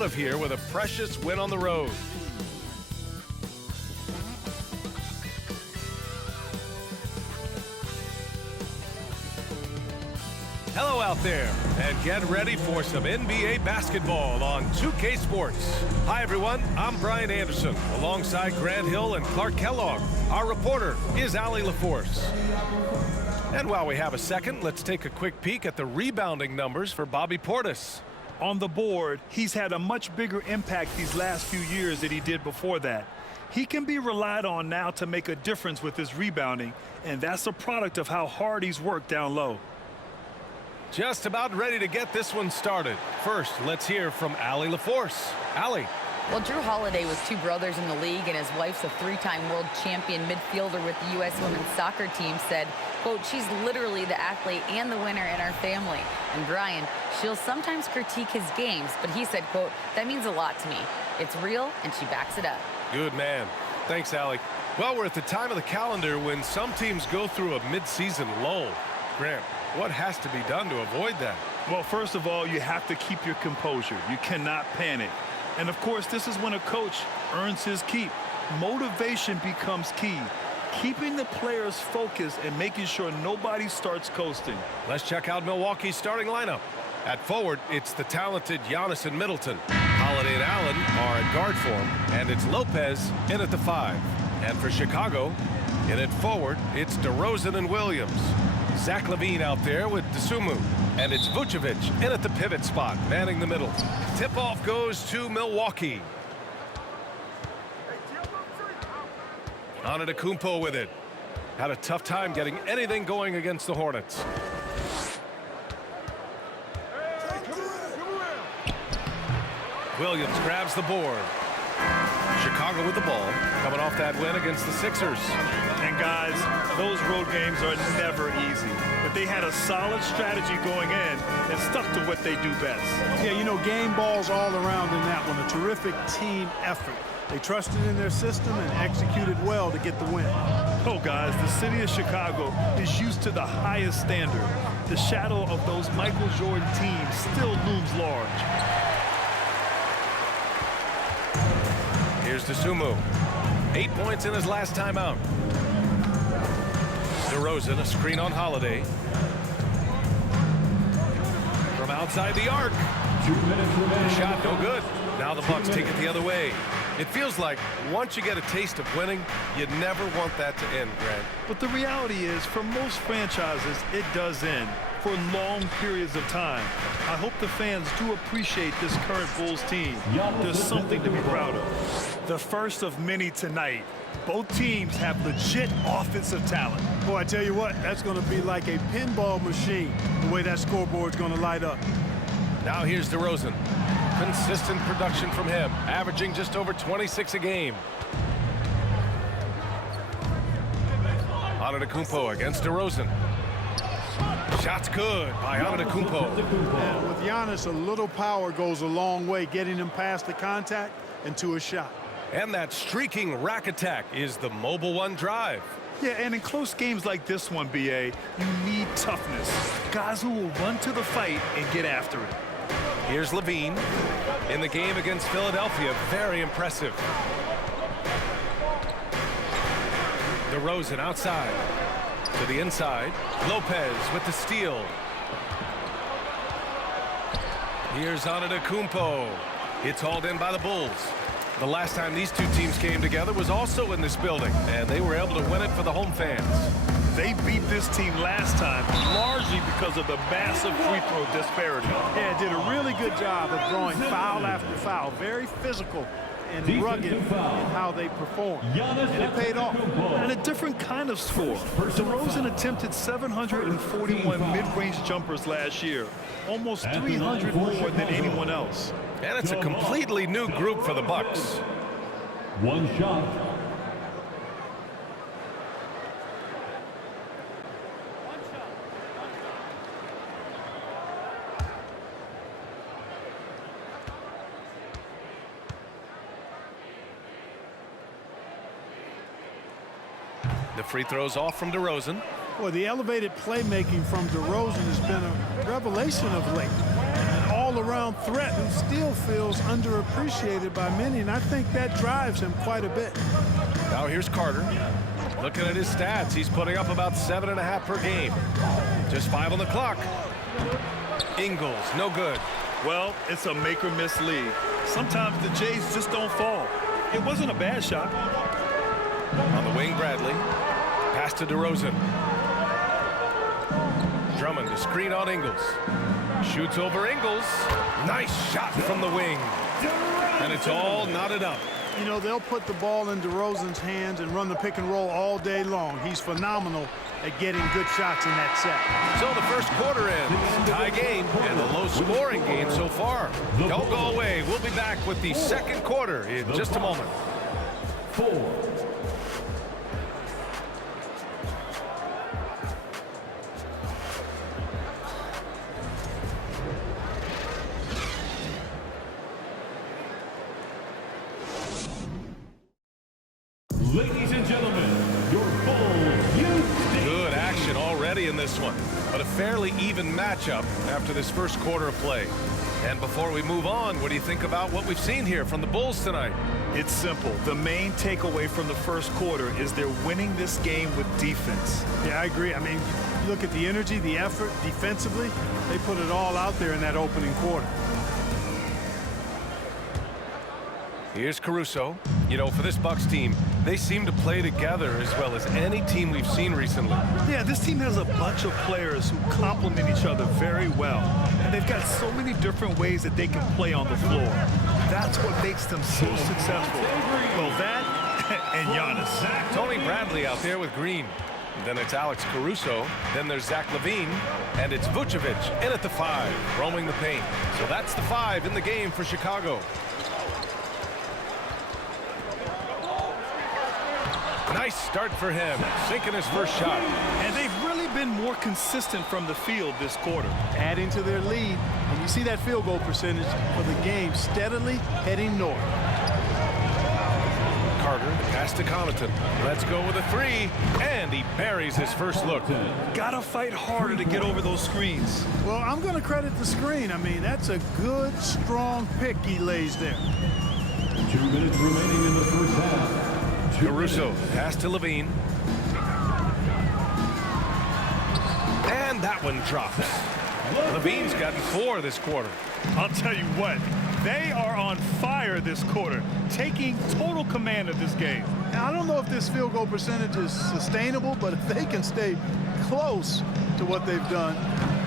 out of here with a precious win on the road. Hello out there, and get ready for some NBA basketball on 2K Sports. Hi everyone, I'm Brian Anderson, alongside Grant Hill and Clark Kellogg. Our reporter is Allie LaForce. And while we have a second, let's take a quick peek at the rebounding numbers for Bobby Portis. On the board, he's had a much bigger impact these last few years than he did before that. He can be relied on now to make a difference with his rebounding, and that's a product of how hard he's worked down low. Just about ready to get this one started. First, let's hear from Allie LaForce. Allie. Well, Drew Holiday was two brothers in the league, and his wife's a three-time world champion midfielder with the U.S. women's soccer team, said, quote, she's literally the athlete and the winner in our family. And Brian, she'll sometimes critique his games, but he said, quote, that means a lot to me. It's real, and she backs it up. Good man. Thanks, Allie. Well, we're at the time of the calendar when some teams go through a mid-season lull. Grant, what has to be done to avoid that? Well, first of all, you have to keep your composure. You cannot panic. And, of course, this is when a coach earns his keep. Motivation becomes key. Keeping the players focused and making sure nobody starts coasting. Let's check out Milwaukee's starting lineup. At forward, it's the talented Giannis and Middleton. Holiday and Allen are at guard form, and it's Lopez in at the 5. And for Chicago, in at forward, it's DeRozan and Williams. Zach LaVine out there with Dosunmu. And it's Vucevic in at the pivot spot, manning the middle. Tip-off goes to Milwaukee. Antetokounmpo with it. Had a tough time getting anything going against the Hornets. Williams grabs the board. Chicago with the ball, coming off that win against the Sixers. And guys, those road games are never easy, but they had a solid strategy going in and stuck to what they do best. Yeah, you know, game balls all around in that one. A terrific team effort. They trusted in their system and executed well to get the win. Oh, guys, the city of Chicago is used to the highest standard. The shadow of those Michael Jordan teams still looms large. Here's Dosunmu. 8 points in his last time out. DeRozan, a screen on Holiday. From outside the arc. Shot no good. Now the Bucks take it the other way. It feels like once you get a taste of winning, you never want that to end, Grant. But the reality is, for most franchises, it does end for long periods of time. I hope the fans do appreciate this current Bulls team. There's something to be proud of. The first of many tonight. Both teams have legit offensive talent. Boy, I tell you what, that's going to be like a pinball machine, the way that scoreboard's going to light up. Now here's DeRozan. Consistent production from him, averaging just over 26 a game. Antetokounmpo against DeRozan. Shot's good by Antetokounmpo. And with Giannis, a little power goes a long way, getting him past the contact and to a shot. And that streaking rack attack is the mobile one drive. Yeah, and in close games like this one, BA, you need toughness. Guys who will run to the fight and get after it. Here's LaVine. In the game against Philadelphia, very impressive. DeRozan outside. To the inside. Lopez with the steal. Here's Antetokounmpo. It's hauled in by the Bulls. The last time these two teams came together was also in this building, and they were able to win it for the home fans. They beat this team last time largely because of the massive free throw disparity. Yeah, did a really good job of drawing foul after foul. Very physical and rugged in how they performed. And it paid off. And a different kind of score. DeRozan attempted 741 mid-range jumpers last year, almost 300 more than anyone else. And it's a completely new group for the Bucks. One shot. The free throw's off from DeRozan. Well, the elevated playmaking from DeRozan has been a revelation of late. And all all-around threat who still feels underappreciated by many, and I think that drives him quite a bit. Now here's Carter. Looking at his stats, he's putting up about 7.5 per game. Just 5 on the clock. Ingles, no good. Well, it's a make-or-miss league. Sometimes the Jays just don't fall. It wasn't a bad shot. On the wing, Bradley. Pass to DeRozan. Drummond to screen on Ingles. Shoots over Ingles. Nice shot from the wing. And it's all knotted up. You know, they'll put the ball in DeRozan's hands and run the pick and roll all day long. He's phenomenal at getting good shots in that set. So the first quarter ends. Tie game and a low-scoring game so far. Don't go away. We'll be back with the second quarter in just a moment. 4. Ladies and gentlemen, your Bulls youth. Good action already in this one, but a fairly even matchup after this first quarter of play. And before we move on, what do you think about what we've seen here from the Bulls tonight? It's simple. The main takeaway from the first quarter is they're winning this game with defense. Yeah, I agree. I mean, you look at the energy, the effort defensively, they put it all out there in that opening quarter. Here's Caruso. You know, for this Bucks team, they seem to play together as well as any team we've seen recently. Yeah, this team has a bunch of players who complement each other very well. And they've got so many different ways that they can play on the floor. That's what makes them so successful. Well, that and Giannis. Tony Bradley out there with Green. Then it's Alex Caruso. Then there's Zach LaVine. And it's Vucevic in at the 5, roaming the paint. So that's the 5 in the game for Chicago. Nice start for him, sinking his first shot. And they've really been more consistent from the field this quarter. Adding to their lead, and you see that field goal percentage for the game steadily heading north. Carter, the pass to Connaughton. Let's go with a 3, and he buries his first look. Gotta fight harder to get over those screens. Well, I'm going to credit the screen. I mean, that's a good, strong pick he lays there. 2 minutes remaining in the first half. Caruso, pass to LaVine. And that one drops. LaVine's gotten 4 this quarter. I'll tell you what, they are on fire this quarter, taking total command of this game. Now, I don't know if this field goal percentage is sustainable, but if they can stay close to what they've done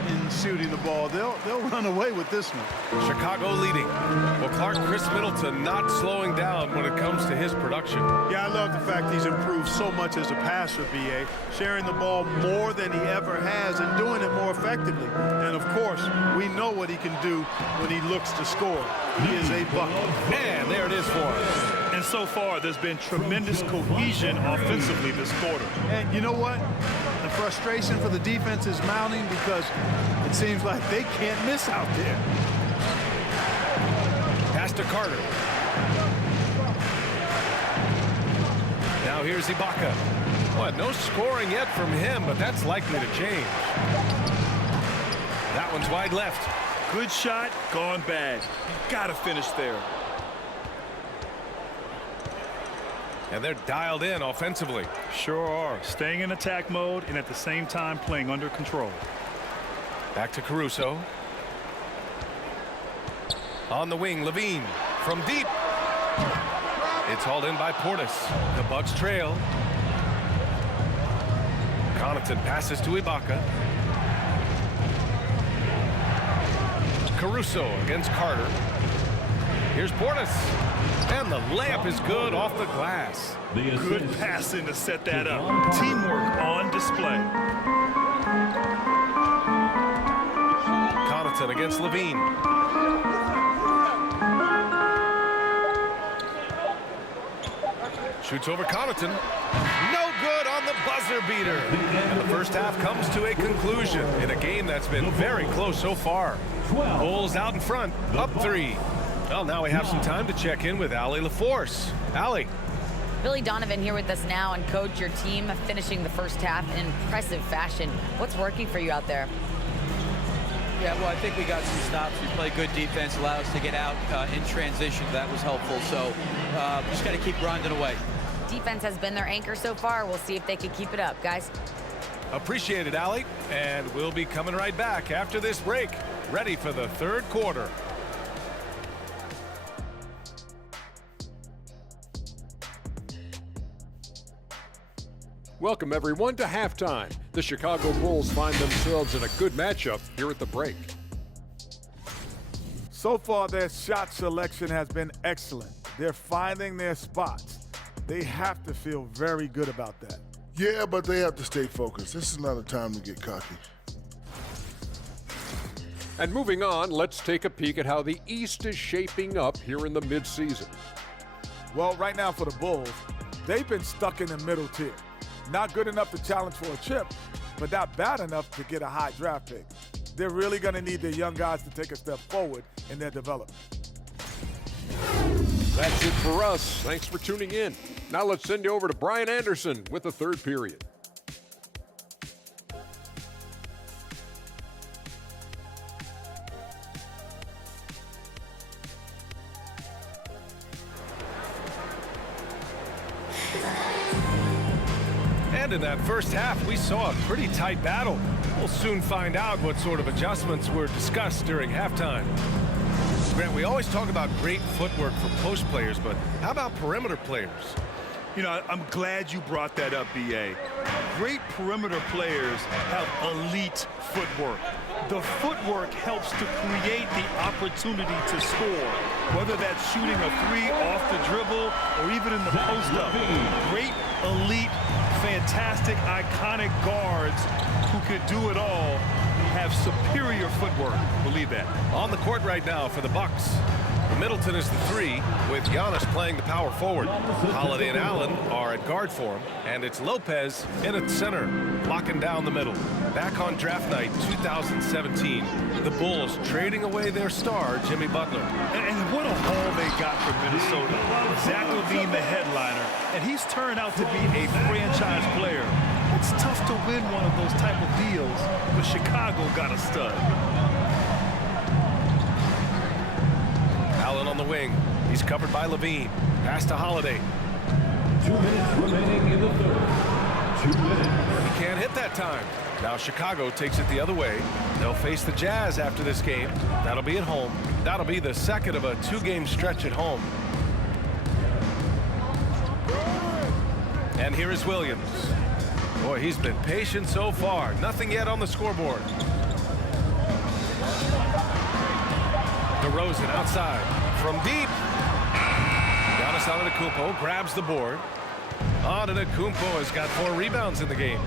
in shooting the ball, they'll run away with this one. Chicago leading. Well, Clark, Chris Middleton not slowing down when it comes to his production. Yeah, I love the fact he's improved so much as a passer, B.A., sharing the ball more than he ever has and doing it more effectively. And, of course, we know what he can do when he looks to score. He is a bucket. And there it is for him. And so far, there's been tremendous cohesion offensively this quarter. And you know what? The frustration for the defense is mounting because it seems like they can't miss out there. Pass to Carter. Now here's Ibaka. What? No scoring yet from him, but that's likely to change. That one's wide left. Good shot, gone bad. You gotta finish there. And they're dialed in offensively. Sure are. Staying in attack mode and at the same time playing under control. Back to Caruso. On the wing, LaVine from deep. It's hauled in by Portis. The Bucks trail. Connaughton passes to Ibaka. Caruso against Carter. Here's Portis. And the layup is good off the glass. Good passing to set that up. Teamwork on display. Connaughton against LaVine. Shoots over Connaughton. No good on the buzzer beater. And the first half comes to a conclusion in a game that's been very close so far. Bulls out in front, up 3. Well, now we have some time to check in with Allie LaForce. Allie. Billy Donovan here with us now, and coach, your team finishing the first half in impressive fashion. What's working for you out there? Yeah, well, I think we got some stops. We played good defense, allowed us to get out in transition. That was helpful. So just got to keep grinding away. Defense has been their anchor so far. We'll see if they can keep it up, guys. Appreciate it, Allie. And we'll be coming right back after this break, ready for the third quarter. Welcome, everyone, to halftime. The Chicago Bulls find themselves in a good matchup here at the break. So far, their shot selection has been excellent. They're finding their spots. They have to feel very good about that. Yeah, but they have to stay focused. This is not a time to get cocky. And moving on, let's take a peek at how the East is shaping up here in the midseason. Well, right now for the Bulls, they've been stuck in the middle tier. Not good enough to challenge for a chip, but not bad enough to get a high draft pick. They're really going to need their young guys to take a step forward in their development. That's it for us. Thanks for tuning in. Now let's send you over to Brian Anderson with the third period. And in that first half, we saw a pretty tight battle. We'll soon find out what sort of adjustments were discussed during halftime. Grant, we always talk about great footwork for post players, but how about perimeter players? You know, I'm glad you brought that up, B.A. Great perimeter players have elite footwork. The footwork helps to create the opportunity to score, whether that's shooting a three off the dribble or even in the post-up. Great, elite, fantastic, iconic guards who could do it all have superior footwork. Believe that. On the court right now for the Bucks. Middleton is the three, with Giannis playing the power forward. Holiday and Allen are at guard for him, and it's Lopez in at center, locking down the middle. Back on draft night 2017, the Bulls trading away their star, Jimmy Butler. And what a haul they got from Minnesota. Zach LaVine, the headliner, and he's turned out to be a franchise player. It's tough to win one of those type of deals, but Chicago got a stud. Allen on the wing. He's covered by LaVine. Pass to Holiday. 2 minutes remaining in the third. 2 minutes. He can't hit that time. Now Chicago takes it the other way. They'll face the Jazz after this game. That'll be at home. That'll be the second of a two-game stretch at home. And here is Williams. Boy, he's been patient so far. Nothing yet on the scoreboard. DeRozan outside from deep. Giannis Antetokounmpo grabs the board. Antetokounmpo has got 4 rebounds in the game.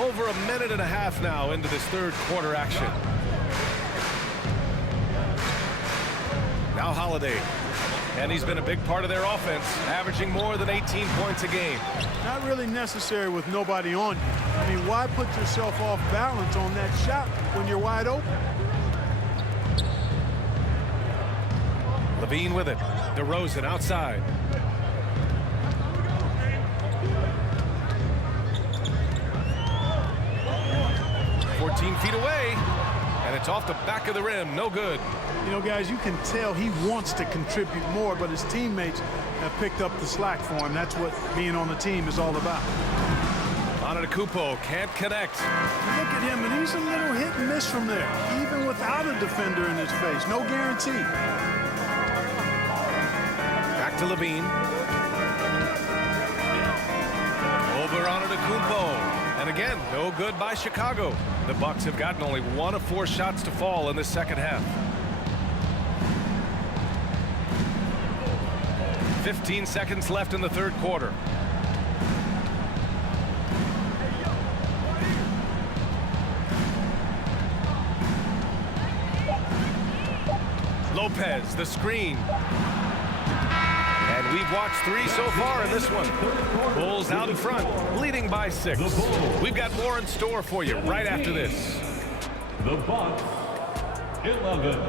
Over a minute and a half now into this third quarter action. Now Holiday. And he's been a big part of their offense, averaging more than 18 points a game. Not really necessary with nobody on you. I mean, why put yourself off balance on that shot when you're wide open? LaVine with it. DeRozan outside. "14 feet away, and it's off the back of the rim. No good." You know, guys, you can tell he wants to contribute more, but his teammates have picked up the slack for him. That's what being on the team is all about. Antetokounmpo can't connect. Look at him, and he's a little hit and miss from there, even without a defender in his face. No guarantee. Back to LaVine. Over Antetokounmpo. And again, no good by Chicago. The Bucks have gotten only 1 of 4 shots to fall in the second half. 15 seconds left in the third quarter. Lopez, the screen. And we've watched 3 so far in this one. Bulls out in front, leading by 6. We've got more in store for you right after this. The Bucks, 11.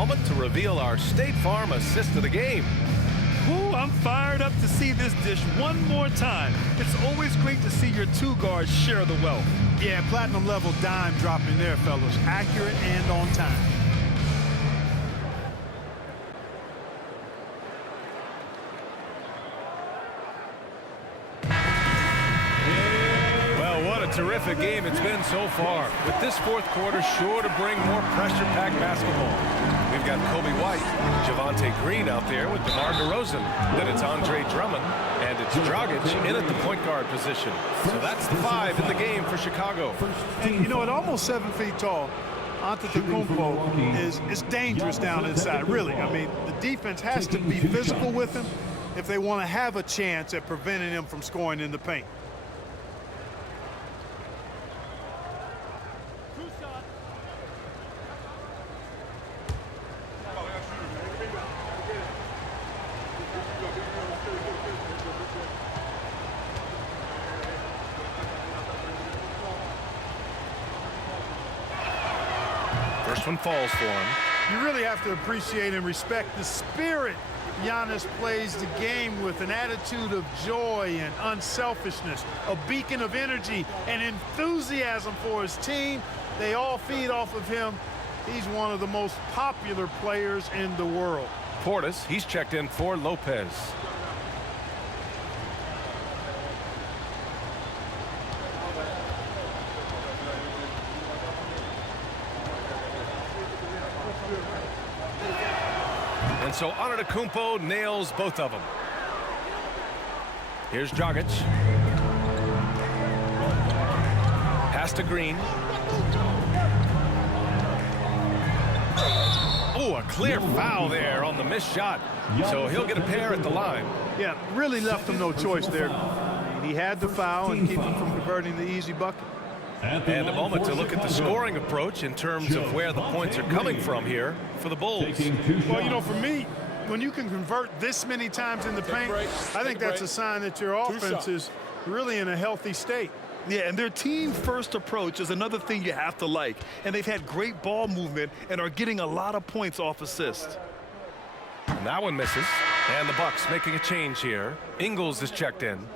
moment to reveal our State Farm assist of the game. Ooh, I'm fired up to see this dish one more time. It's always great to see your two guards share the wealth. Yeah, platinum level dime dropping there, fellas. Accurate and on time. Well, what a terrific game it's been so far. With this fourth quarter sure to bring more pressure-packed basketball. We've got Kobe White, Javonte Green out there with DeMar DeRozan. Then it's Andre Drummond, and it's Dragic in at the point guard position. So that's the 5 in the game for Chicago. And, you know, at almost 7 feet tall, Antetokounmpo is dangerous down inside, really. I mean, the defense has to be physical with him if they want to have a chance at preventing him from scoring in the paint. First one falls for him. You really have to appreciate and respect the spirit Giannis plays the game with, an attitude of joy and unselfishness, a beacon of energy and enthusiasm for his team. They all feed off of him. He's one of the most popular players in the world. Portis, he's checked in for Lopez. And so Antetokounmpo nails both of them. Here's Dragic. Pass to Green. Oh, a clear foul there on the missed shot. So he'll get a pair at the line. Yeah, really left him no choice there. He had to foul and keep him from converting the easy bucket. And a moment to look at the scoring approach in terms of where the points are coming from here for the Bulls. Well, you know, for me, when you can convert this many times in the paint, I think that's a sign that your offense is really in a healthy state. Yeah, and their team-first approach is another thing you have to like. And they've had great ball movement and are getting a lot of points off assists. And that one misses. And the Bucks making a change here. Ingles is checked in.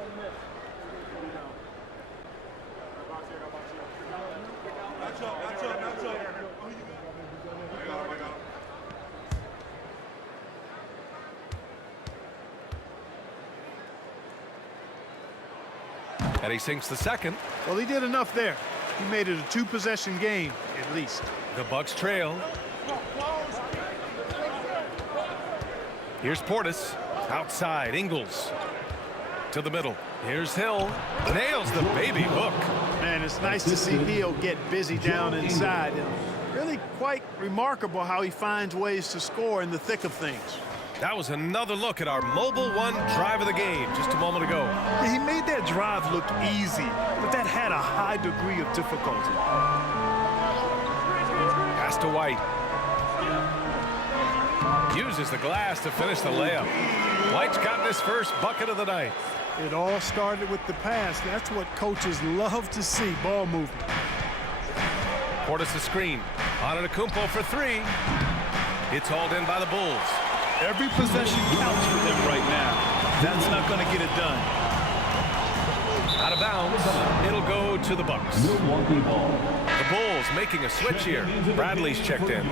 And he sinks the second. Well, he did enough there. He made it a 2-possession game, at least. The Bucks trail. Here's Portis. Outside, Ingles. To the middle. Here's Hill. Nails the baby hook. Man, it's nice to see Hill get busy down inside. And really quite remarkable how he finds ways to score in the thick of things. That was another look at our Mobile One drive of the game just a moment ago. Yeah, he made that drive look easy, but that had a high degree of difficulty. Pass to White. Uses the glass to finish the layup. White's got his first bucket of the night. It all started with the pass. That's what coaches love to see, ball movement. Portis a screen. Antetokounmpo for 3. It's hauled in by the Bulls. Every possession counts for them right now. That's not going to get it done. Out of bounds. It'll go to the Bucks. Milwaukee ball. The Bulls making a switch here. Bradley's checked in.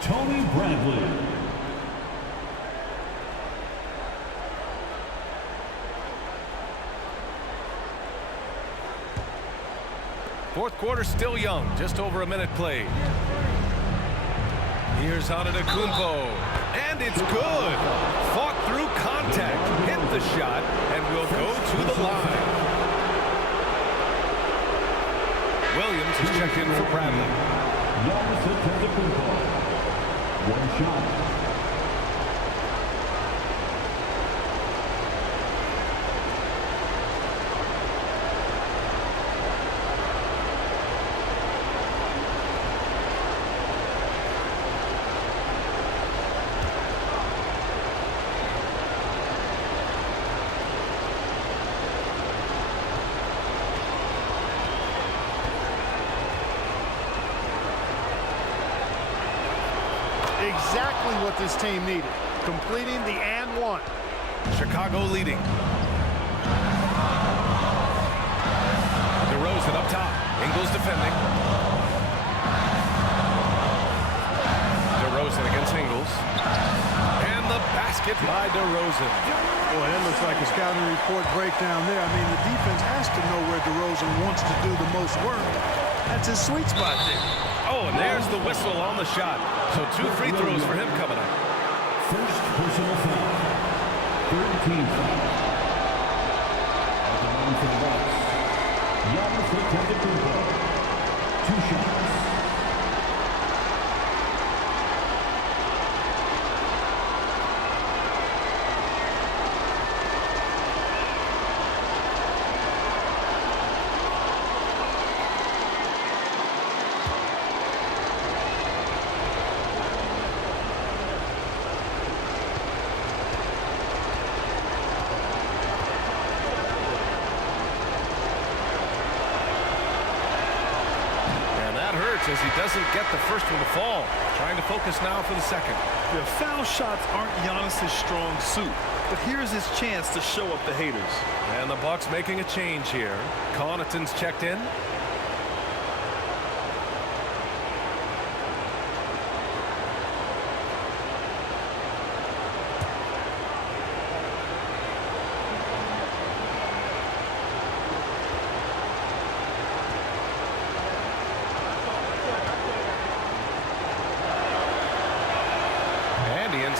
Tony Bradley. Fourth quarter still young. Just over a minute played. Here's Antetokounmpo, and it's good. Fought through contact, hit the shot, and will go to the line. Williams is checked in for Bradley. One shot. Exactly what this team needed. Completing the and one. Chicago leading. DeRozan up top. Ingles defending. DeRozan against Ingles. And the basket by DeRozan. Boy, that looks like a scouting report breakdown there. I mean, the defense has to know where DeRozan wants to do the most work. That's his sweet spot there. Oh, and there's the whistle on the shot. So 2 free throws for him coming up. First personal foul. Third team foul. At the line for the Bucks, Giannis Antetokounmpo. 2 shots. As he doesn't get the first one to fall. Trying to focus now for the second. The foul shots aren't Giannis's strong suit, but here's his chance to show up the haters. And the Bucks making a change here. Connaughton's checked in.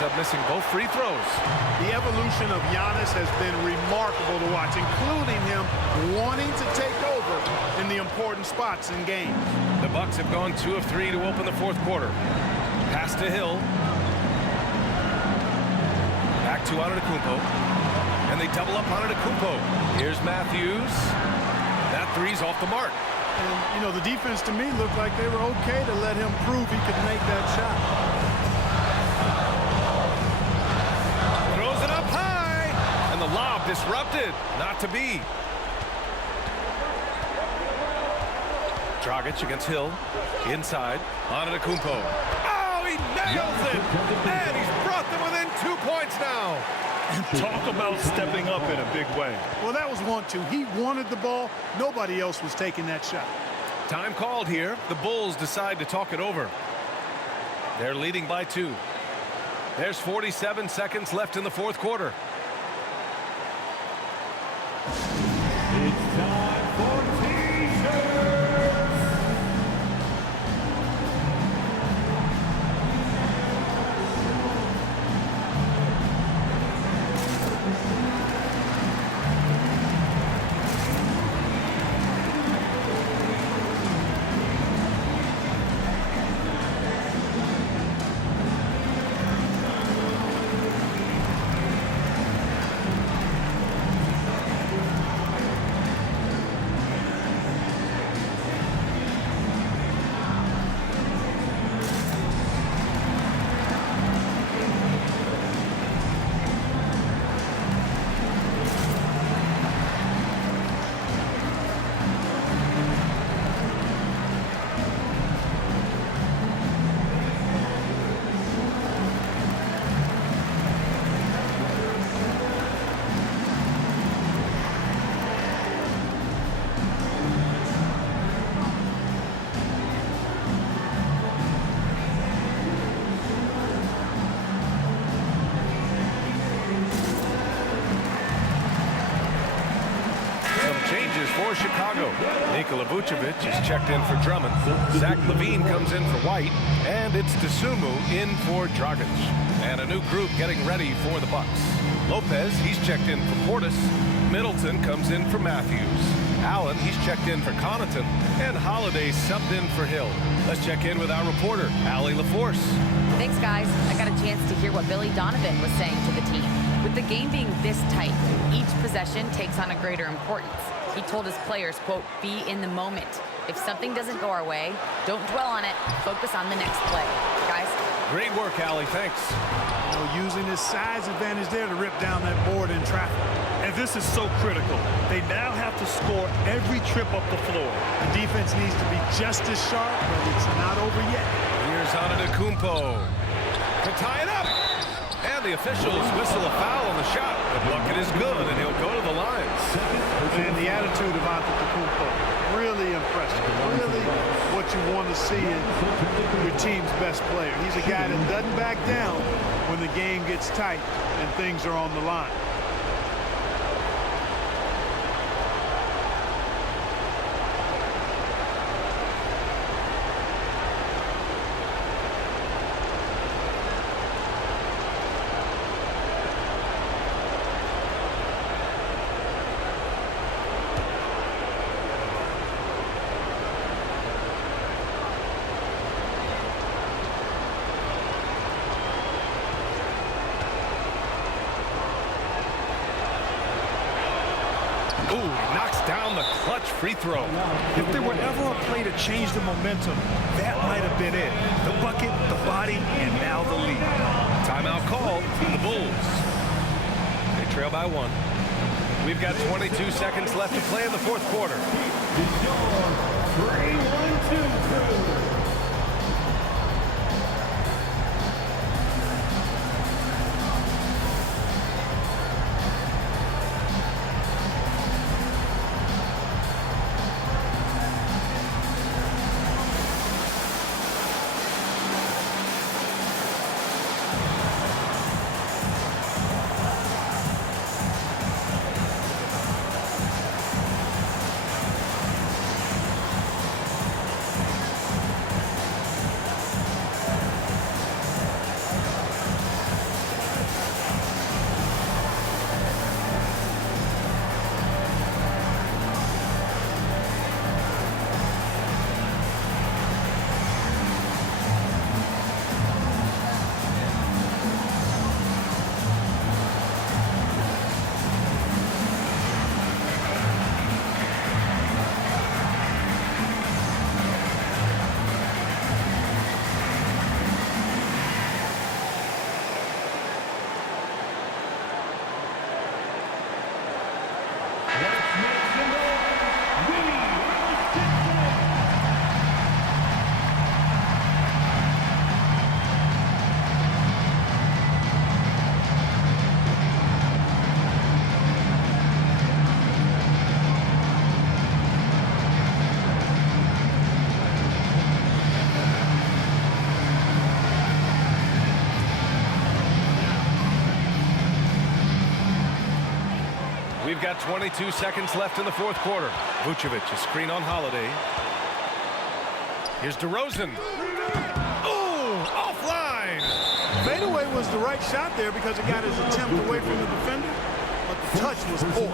Up missing both free throws. The evolution of Giannis has been remarkable to watch, including him wanting to take over in the important spots in games. The Bucks have gone 2 of 3 to open the fourth quarter. Pass to Hill. Back to Antetokounmpo. And they double up Antetokounmpo. Here's Matthews. That three's off the mark. And, you know, the defense to me looked like they were okay to let him prove he could make that shot. The lob disrupted. Not to be. Dragic against Hill. Inside. Antetokounmpo. Oh, he nails it. And he's brought them within 2 points now. Talk about stepping up in a big way. Well, that was 1-2. He wanted the ball. Nobody else was taking that shot. Time called here. The Bulls decide to talk it over. They're leading by 2. There's 47 seconds left in the fourth quarter. It's time for T-shirts. For Chicago, Nikola Vucevic is checked in for Drummond. Zach LaVine comes in for White, and it's Dosunmu in for Dragic. And a new group getting ready for the Bucks. Lopez, he's checked in for Portis. Middleton comes in for Matthews. Allen, he's checked in for Connaughton, and Holiday subbed in for Hill. Let's check in with our reporter, Allie LaForce. Thanks, guys. I got a chance to hear what Billy Donovan was saying to the team. With the game being this tight, each possession takes on a greater importance. He told his players, quote, be in the moment. If something doesn't go our way, don't dwell on it. Focus on the next play. Guys? Great work, Allie. Thanks. You know, using his size advantage there to rip down that board in traffic. And this is so critical. They now have to score every trip up the floor. The defense needs to be just as sharp, but it's not over yet. Here's Antetokounmpo. to tie it up. And the officials whistle a foul on the shot. The bucket is good, and he'll go to the line. And the attitude of Antetokounmpo, really impressive. Really what you want to see in your team's best player. He's a guy that doesn't back down when the game gets tight and things are on the line. Ooh, he knocks down the clutch free throw. If there were ever a play to change the momentum, that might have been it. The bucket, the body, and now the lead. Timeout called for the Bulls. They trail by 1. We've got 22 seconds left to play in the fourth quarter. 3-1-2 crew. We've got 22 seconds left in the fourth quarter. Vucevic, a screen on Holiday. Here's DeRozan. Oh, offline. Fadeaway was the right shot there because it got his attempt away from the defender, but the touch was poor.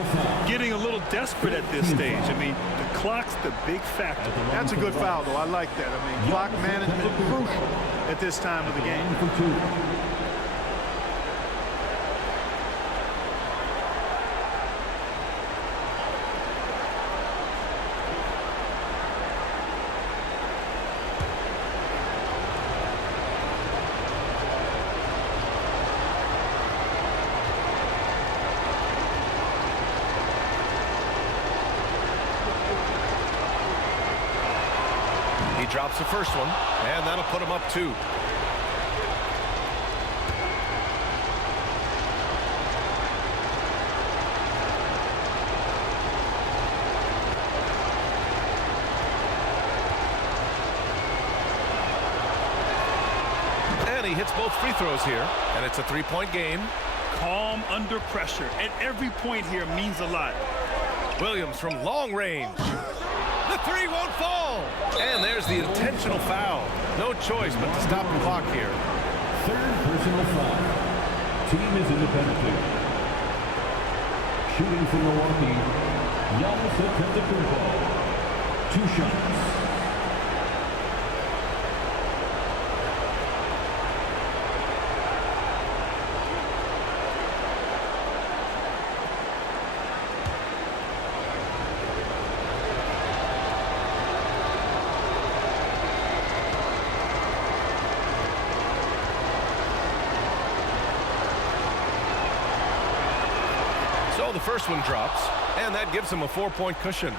Getting a little desperate at this stage. I mean, the clock's the big factor. That's a good foul, though. I like that. I mean, clock management crucial at this time of the game. Drops the first one, and that'll put him up 2. And he hits both free throws here, and it's a 3-point game. Calm under pressure, and every point here means a lot. Williams from long range. The 3 won't fall. And there's the intentional foul. No choice but to stop the clock here. Third personal foul. Team is in the penalty. Shooting from Milwaukee, Giannis Antetokounmpo. 2 shots. So the first one drops, and that gives him a 4-point cushion.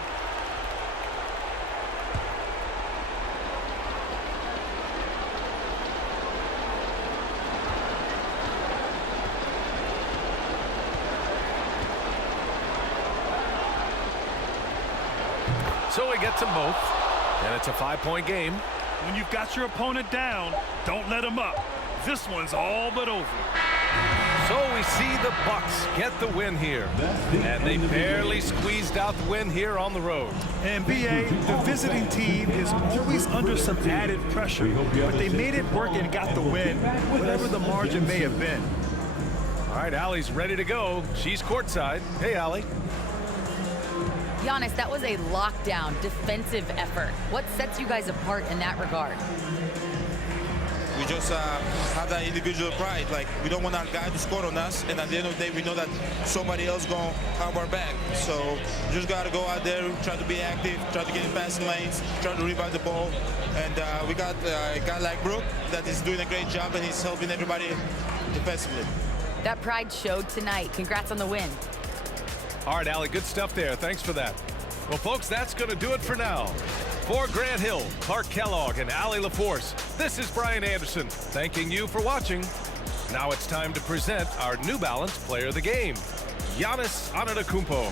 So he gets them both, and it's a 5-point game. When you've got your opponent down, don't let him up. This one's all but over. So we see the Bucks get the win here, and they barely squeezed out the win here on the road. And B.A., the visiting team is always under some added pressure, but they made it work and got the win, whatever the margin may have been. All right, Allie's ready to go. She's courtside. Hey, Allie. Giannis, that was a lockdown defensive effort. What sets you guys apart in that regard? We just have that individual pride. Like, we don't want our guy to score on us, and at the end of the day, we know that somebody else going to have our back. So we just got to go out there, try to be active, try to get in passing lanes, try to rebound the ball. And we got a guy like Brook that is doing a great job, and he's helping everybody defensively. That pride showed tonight. Congrats on the win. All right, Allie, good stuff there. Thanks for that. Well, folks, that's going to do it for now. For Grant Hill, Clark Kellogg, and Allie LaForce, this is Brian Anderson thanking you for watching. Now it's time to present our New Balance Player of the Game, Giannis Antetokounmpo.